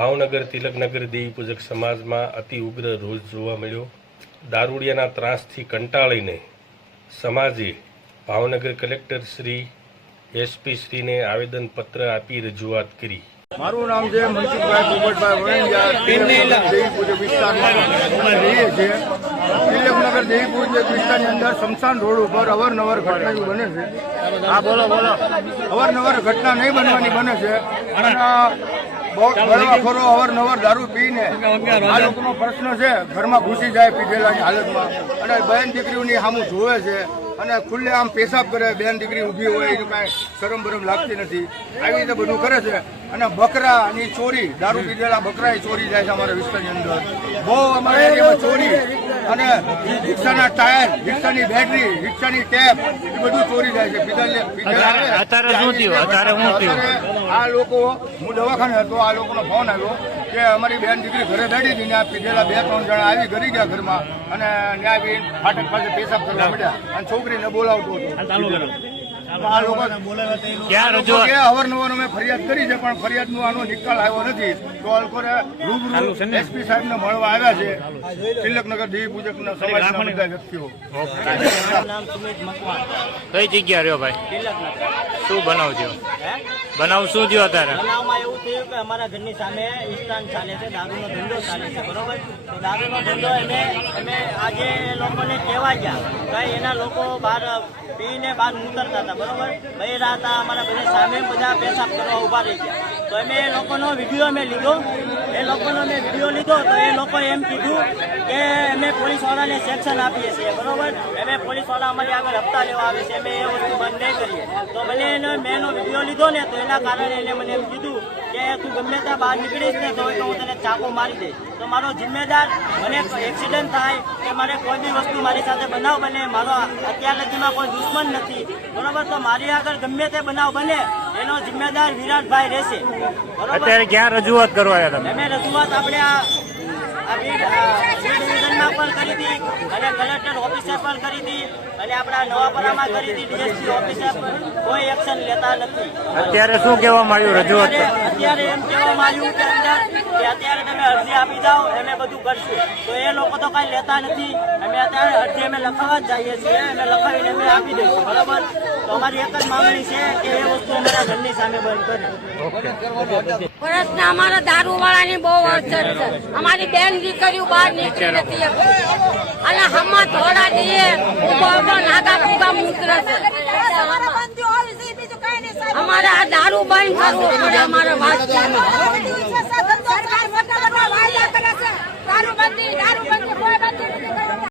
ભાવનગર તિલકનગર દેવી પૂજક સમાજમાં અતિ ઉગ્ર રોષ જોવા મળ્યો। દારૂડિયાના ત્રાસથી કંટાળીને સમાજે ભાવનગર કલેક્ટર શ્રી એસપી શ્રીને આવેદનપત્ર આપી રજૂઆત કરી। મારું નામ છે મનસુખભાઈ પોપટભાઈ વણિયા। દેવી પૂજક વિસ્તારમાં રહીએ છીએ। તિલકનગર દેવી પૂજક વિસ્તારની અંદર શમશાન રોડ ઉપર અવારનવાર ઘટનાઓ બને છે। હા બોલો અવારનવાર ઘટના નહીં બનવાની બને છે અને બળવાખોરો અવારનવાર દારૂ પીને આ લોકોનો પ્રશ્ન છે, ઘરમાં ઘૂસી જાય પીધેલાની હાલતમાં અને બહેન દીકરીઓની સામું જોવે છે અને ખુલ્લે આમ પેશાબ કરે। બેન દીકરી ઊભી હોય એનું કાંઈ શરમ બરમ લાગતી નથી, આવી રીતે બધું કરે છે। અને બકરાની ચોરી, દારૂ પીધેલા બકરા ચોરી જાય છે અમારા વિસ્તારની અંદર બહુ। અમારા એરિયામાં ચોરી અને રિક્ષાના ટાયર, રિક્ષાની બેટરી, રિક્ષાની ટેપ એ બધું ચોરી જાય છે। આ લોકો, હું દવાખાને હતો, આ લોકોનો ફોન આવ્યો કે અમારી બેન દીકરી ઘરે બેઠી હતી, ત્યાં પીધેલા 2-3 જણા આવી કરી ગયા ઘરમાં અને ત્યાં બી ફાટક પાસે પેશાબ કરવા મળ્યા અને છોકરીને બોલાવતો હતો। આ લોકો અવારનવાર અમે ફરિયાદ કરી છે પણ ફરિયાદનો આનો નિકાલ આવ્યો નથી। તો આ લોકો રૂબરૂ એસપી સાહેબને મળવા આવ્યા છે, તિલકનગર દેવી પૂજકના સમાજના બધા વ્યક્તિઓ। કઈ જગ્યા રહ્યો ભાઈ? શું બનાવ થયો? બનાવ શું થયો અત્યારે? બનાવમાં એવું થયું કે અમારા ઘરની સામે ઇસ્ટાન ચાલે છે, દારૂનો ધંધો ચાલે છે, બરોબર? તો દારૂનો ધંધો અમે આજે લોકોને કહેવા ગયા ભાઈ એના લોકો બહાર પીને બહાર ઉતરતા હતા, બરોબર? બહેરા હતા, અમારા બધા સામે બધા પેશાબ કરવા ઉભા રહી ગયા। તો અમે એ લોકોનો વિડીયો લીધો, તો એ લોકો એમ કીધું કે અમે પોલીસવાળાને સેક્શન આપીએ છીએ, બરોબર? અમે પોલીસવાળા અમારી આગળ હપ્તા લેવા આવે છે, અમે એ વસ્તુ બંધ નહીં કરીએ। તો મેં એનો વિડીયો લીધો ને તો એના કારણે એને મને એમ કીધું કે તું ગમે ત્યાં બહાર નીકળીશ ને તો હું તને ચાકો મારી દઈશ। તો મારો જિમ્મેદાર, મને એક્સિડન્ટ થાય કે મારે કોઈ બી વસ્તુ મારી સાથે બનાવ બને, મારો અત્યાર સુધીમાં કોઈ દુશ્મન નથી, બરોબર? તો મારી આગળ ગમે તે બનાવ બને એનો જિમ્મેદાર વિરાટભાઈ રહેશે, બરોબર? અત્યારે ક્યાં રજૂઆત કરવા આવ્યા તમે? અમે રજૂઆત આપણે ડિવિઝનમાં પણ કરી હતી અને કલેક્ટર ઓફિસે પણ કરી હતી અને આપણા નવાપરામાં કરી હતી, ડીએસપી ઓફિસે કોઈ એક્શન લેતા નથી। અત્યારે શું કહેવામાં આવ્યું રજૂઆત? અત્યારે એમ કહેવામાં આવ્યું કે અત્યારે તમે અરજી આપી જાઓ, અમે બધું કરશું। તો એ લોકો તો કાંઈ લેતા નથી। અમે અત્યારે અરજી અમે લખાવવા જ જઈએ છીએ, અમે લખાવીને અમે આપી દઈશું, બરાબર? તો અમારી એક જ માંગણી છે કે એ વસ્તુ અમારા ઘરની સામે બંધ કરે। વર્ષના અમારા દારૂવાળાની બહુ અસર છે। અમારી બેન દીકરીઓ બહાર નીકળી નથી અને હમણાં થોડા દઈએ નાગા ફૂગા મૂત્ર છે। અમારે આ દારૂ બંધ કરવું પડે, અમારે વાત